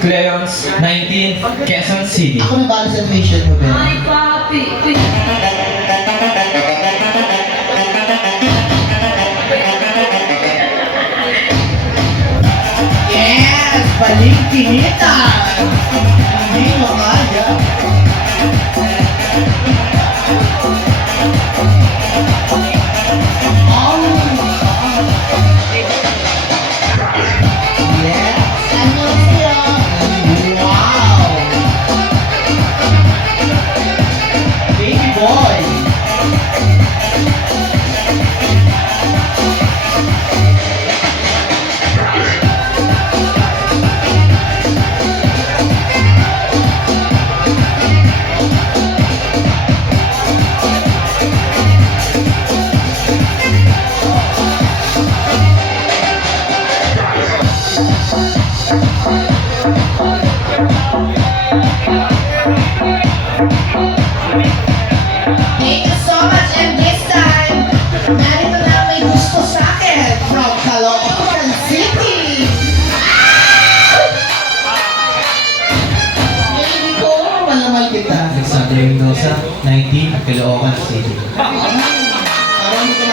Cleons, 19, Quezon City. Ako na bala sa mission mo, Ben. Ay, papi. Yes! Balik kinitan! Hindi mo kaya. Yes! Ano siya? Wow! Baby boy! Thank you so much, and this time, narito na may gusto sa akin from Caloocan City. Baby ko, malamal kita. Alexander Mendoza, 19, Caloocan City. Parang hindi ko